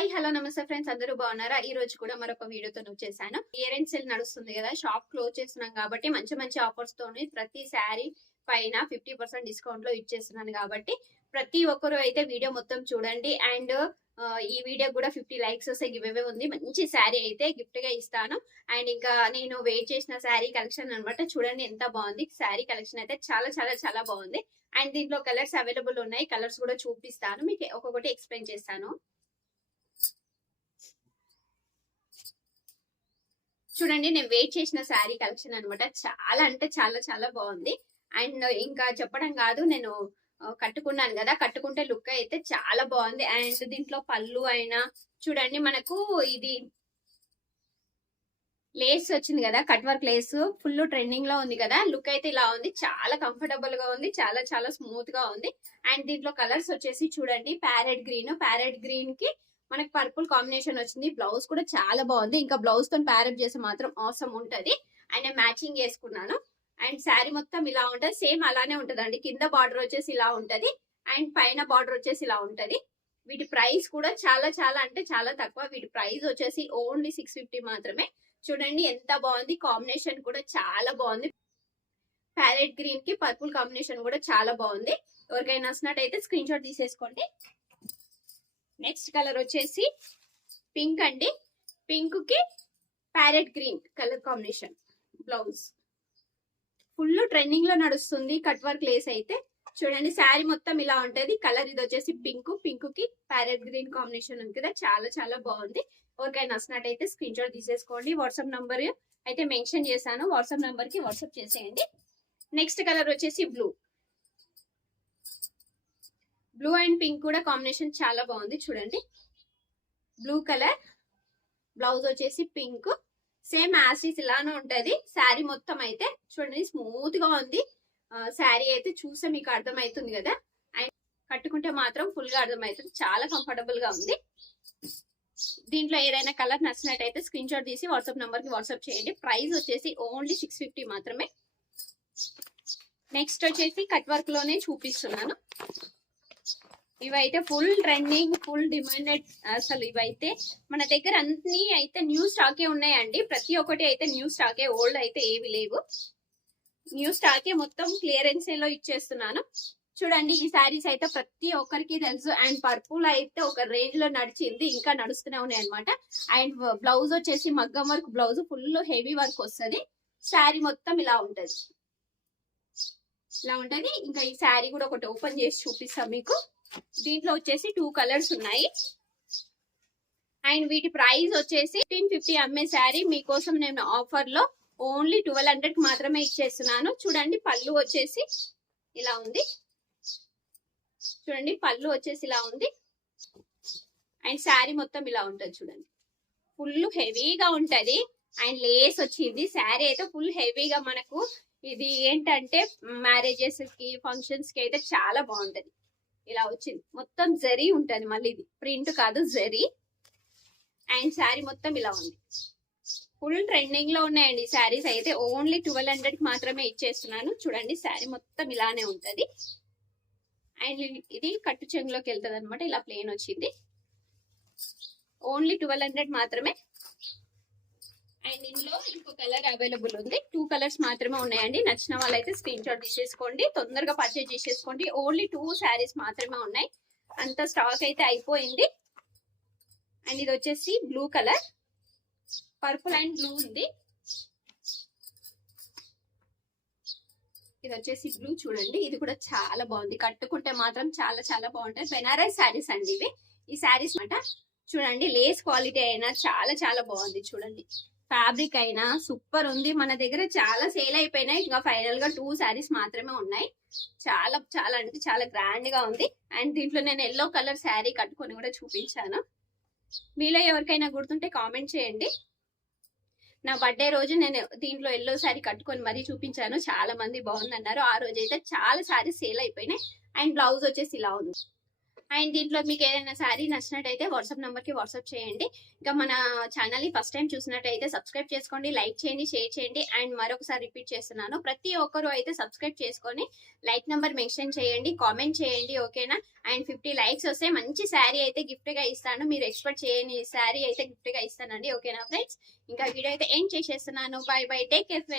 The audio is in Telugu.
హాయ్ హలో నమస్తే ఫ్రెండ్స్, అందరూ బాగున్నారా? ఈ రోజు కూడా మరొక వీడియోతో వచ్చేసాను. ఇయర్ అండ్ సేల్ నడుస్తుంది కదా, షాప్ క్లోజ్ చేస్తున్నాం కాబట్టి మంచి మంచి ఆఫర్స్ తోని ప్రతి శారీ పైన 50% డిస్కౌంట్ లో ఇచ్చేస్తున్నాను. కాబట్టి ప్రతి ఒక్కరు అయితే వీడియో మొత్తం చూడండి. అండ్ ఈ వీడియో కూడా 50 లైక్స్ వస్తే గివ్ అవే ఉంది. మంచి శారీ అయితే గిఫ్ట్ గా ఇస్తాను. అండ్ ఇంకా నేను వెయిట్ చేసిన శారీ కలెక్షన్ అనమాట. చూడండి ఎంత బాగుంది. శారీ కలెక్షన్ అయితే చాలా చాలా చాలా బాగుంది. అండ్ దీంట్లో కలర్స్ అవైలబుల్ ఉన్నాయి. కలర్స్ కూడా చూపిస్తాను, మీకు ఒక్కొక్కటి ఎక్స్ప్లెయిన్ చేస్తాను. చూడండి, నేను వెయిట్ చేసిన శారీ కలెక్షన్ అనమాట. చాలా అంటే చాలా చాలా బాగుంది. అండ్ ఇంకా చెప్పడం కాదు, నేను కట్టుకున్నాను కదా, కట్టుకుంటే లుక్ అయితే చాలా బాగుంది. అండ్ దీంట్లో పళ్ళు అయినా చూడండి, మనకు ఇది లేస్ వచ్చింది కదా, cut work lace full trending లో ఉంది కదా. లుక్ అయితే ఇలా ఉంది, చాలా కంఫర్టబుల్ గా ఉంది, చాలా చాలా స్మూత్ గా ఉంది. అండ్ దీంట్లో కలర్స్ వచ్చేసి చూడండి, ప్యారెట్ గ్రీన్ కి మనకి పర్పుల్ కాంబినేషన్ వచ్చింది. బ్లౌజ్ కూడా చాలా బాగుంది. ఇంకా బ్లౌజ్ తో ప్యారప్ చేసి మాత్రం అవసరం ఉంటది. అండ్ మ్యాచింగ్ చేసుకున్నాను. అండ్ శారీ మొత్తం ఇలా ఉంటది, సేమ్ అలానే ఉంటది అండి. కింద బార్డర్ వచ్చేసి ఇలా ఉంటది, అండ్ పైన బార్డర్ వచ్చేసి ఇలా ఉంటది. వీటి ప్రైస్ కూడా చాలా చాలా అంటే చాలా తక్కువ. వీటి ప్రైస్ వచ్చేసి ఓన్లీ 650 మాత్రమే. చూడండి ఎంత బాగుంది, కాంబినేషన్ కూడా చాలా బాగుంది. ప్యారెట్ గ్రీన్ కి పర్పుల్ కాంబినేషన్ కూడా చాలా బాగుంది. ఎవరికైనా నచ్చినట్టయితే స్క్రీన్ షాట్ తీసేసుకోండి. నెక్స్ట్ కలర్ వచ్చేసి పింక్ అండి. పింక్ కి parrot green colour combination. Blouse full trending లో నడుస్తుంది కట్ వర్క్ లేస్ అయితే. చూడండి శారీ మొత్తం ఇలా ఉంటది. కలర్ ఇది వచ్చేసి పింక్ కి ప్యారెట్ గ్రీన్ కాంబినేషన్ ఉంది కదా, చాలా చాలా బాగుంది. ఎవరికైనా నచ్చినట్టయితే స్క్రీన్ షాట్ తీసేసుకోండి. వాట్సాప్ నంబర్ అయితే మెన్షన్ చేశాను, వాట్సాప్ నంబర్ కి వాట్సాప్ చేసేయండి. నెక్స్ట్ కలర్ వచ్చేసి బ్లూ అండ్ పింక్ కూడా కాంబినేషన్ చాలా బాగుంది. చూడండి, బ్లూ కలర్, బ్లౌజ్ వచ్చేసి పింక్, సేమ్ యాసిస్ ఇలానే ఉంటది. శారీ మొత్తం అయితే చూడండి స్మూత్ గా ఉంది. శారీ అయితే చూస్తే మీకు అర్థమవుతుంది కదా, అండ్ కట్టుకుంటే మాత్రం ఫుల్ గా అర్థమవుతుంది. చాలా కంఫర్టబుల్ గా ఉంది. దీంట్లో ఏదైనా కలర్ నచ్చినట్టయితే స్క్రీన్ షాట్ తీసి వాట్సాప్ నంబర్ కి వాట్సాప్ చేయండి. ప్రైస్ వచ్చేసి ఓన్లీ 650 మాత్రమే. నెక్స్ట్ వచ్చేసి కట్ వర్క్ లోనే చూపిస్తున్నాను. ఇవైతే ఫుల్ ట్రెండింగ్, ఫుల్ డిమాండెడ్. అసలు ఇవైతే మన దగ్గర అన్ని అయితే న్యూ స్టాకే ఉన్నాయండి. ప్రతి ఒక్కటి అయితే న్యూ స్టాకే, ఓల్డ్ అయితే ఏవి లేవు. న్యూ స్టాకే మొత్తం క్లియరెన్స్ లో ఇచ్చేస్తున్నాను. చూడండి, ఈ శారీస్ అయితే ప్రతి ఒక్కరికి తెలుసు. అండ్ పర్పుల్ అయితే ఒక రేంజ్ లో నడిచింది, ఇంకా నడుస్తూనే ఉన్నాయి అనమాట. అండ్ బ్లౌజ్ వచ్చేసి మగ్గం work blouse, full heavy work వస్తుంది. శారీ మొత్తం ఇలా ఉంటది, ఇలా ఉంటది. ఇంకా ఈ శారీ కూడా ఒకటి ఓపెన్ చేసి చూపిస్తాం మీకు. దీంట్లో వచ్చేసి 2 కలర్స్ ఉన్నాయి. అండ్ వీటి ప్రైస్ వచ్చేసి 1550 అమ్మే శారీ మీకోసం నేను ఆఫర్ లో ఓన్లీ 1200 మాత్రమే ఇచ్చేస్తున్నాను. చూడండి, పళ్ళు వచ్చేసి ఇలా ఉంది. చూడండి, పళ్ళు వచ్చేసి ఇలా ఉంది. అండ్ శారీ మొత్తం ఇలా ఉంటది. చూడండి, ఫుల్ హెవీగా ఉంటది. అండ్ లేస్ వచ్చింది. శారీ అయితే ఫుల్ హెవీగా, మనకు ఇది ఏంటంటే మ్యారేజెస్ కి ఫంక్షన్స్ కి అయితే చాలా బాగుంటది. ఇలా వచ్చింది, మొత్తం జరీ ఉంటది. మళ్ళీ ఇది ప్రింట్ కాదు, జరీ. అండ్ శారీ మొత్తం ఇలా ఉంది. ఫుల్ ట్రెండింగ్ లో ఉన్నాయండి శారీస్ అయితే. ఓన్లీ 1200 మాత్రమే ఇచ్చేస్తున్నాను. చూడండి, శారీ మొత్తం ఇలానే ఉంటది. అండ్ ఇది కట్టు చెంగులోకి వెళ్తుంది అనమాట. ఇలా ప్లేన్ వచ్చింది. ఓన్లీ 1200 మాత్రమే. అండ్ ఇందులో ఇంకో కలర్ అవైలబుల్ ఉంది. 2 కలర్స్ మాత్రమే ఉన్నాయండి. నచ్చిన వాళ్ళైతే స్క్రీన్ షాట్ తీసేసుకోండి, తొందరగా పర్చేజ్ చేసేసుకోండి. ఓన్లీ 2 శారీస్ మాత్రమే ఉన్నాయి, అంత స్టాక్ అయితే అయిపోయింది. అండ్ ఇది వచ్చేసి blue colour, purple and blue ఉంది. ఇది వచ్చేసి బ్లూ. చూడండి, ఇది కూడా చాలా బాగుంది. కట్టుకుంటే మాత్రం చాలా చాలా బాగుంటాయి. బెనారస్ శారీస్ అండి ఇవి. ఈ శారీస్ మాట చూడండి, లేస్ క్వాలిటీ అయినా చాలా చాలా బాగుంది. చూడండి, ఫ్యాబ్రిక్ అయినా సూపర్ ఉంది. మన దగ్గర చాలా సేల్ అయిపోయినాయి. ఇంకా ఫైనల్ గా 2 శారీస్ మాత్రమే ఉన్నాయి. చాలా చాలా అంటే చాలా గ్రాండ్ గా ఉంది. అండ్ దీంట్లో నేను ఎల్లో కలర్ శారీ కట్టుకొని కూడా చూపించాను. మీలో ఎవరికైనా గుర్తుంటే కామెంట్ చేయండి. నా బర్త్డే రోజు నేను దీంట్లో ఎల్లో శారీ కట్టుకొని మరీ చూపించాను. చాలా మంది బాగుందన్నారు. ఆ రోజు అయితే చాలా శారీస్ సేల్ అయిపోయినాయి. అండ్ బ్లౌజ్ వచ్చేసి ఇలా ఉంది. అండ్ దీంట్లో మీకు ఏదైనా శారీ నచ్చినట్టయితే వాట్సాప్ నెంబర్ కి వాట్సాప్ చేయండి. ఇంకా మన ఛానల్ ని ఫస్ట్ టైం చూసినట్టయితే సబ్స్క్రైబ్ చేసుకోండి, లైక్ చేయండి, షేర్ చేయండి. అండ్ మరొకసారి రిపీట్ చేస్తున్నాను, ప్రతి ఒక్కరు అయితే సబ్స్క్రైబ్ చేసుకొని లైక్ నెంబర్ మెన్షన్ చేయండి, కామెంట్ చేయండి, ఓకేనా? అండ్ 50 లైక్స్ వస్తే మంచి శారీ అయితే గిఫ్ట్ గా ఇస్తాను, మీరు ఎక్స్పెక్ట్ చేయని శారీ అయితే గిఫ్ట్ గా ఇస్తానండి, ఓకేనా ఫ్రెండ్స్? ఇంకా వీడియో అయితే ఎండ్ చేసేస్తున్నాను. By by, take care friends.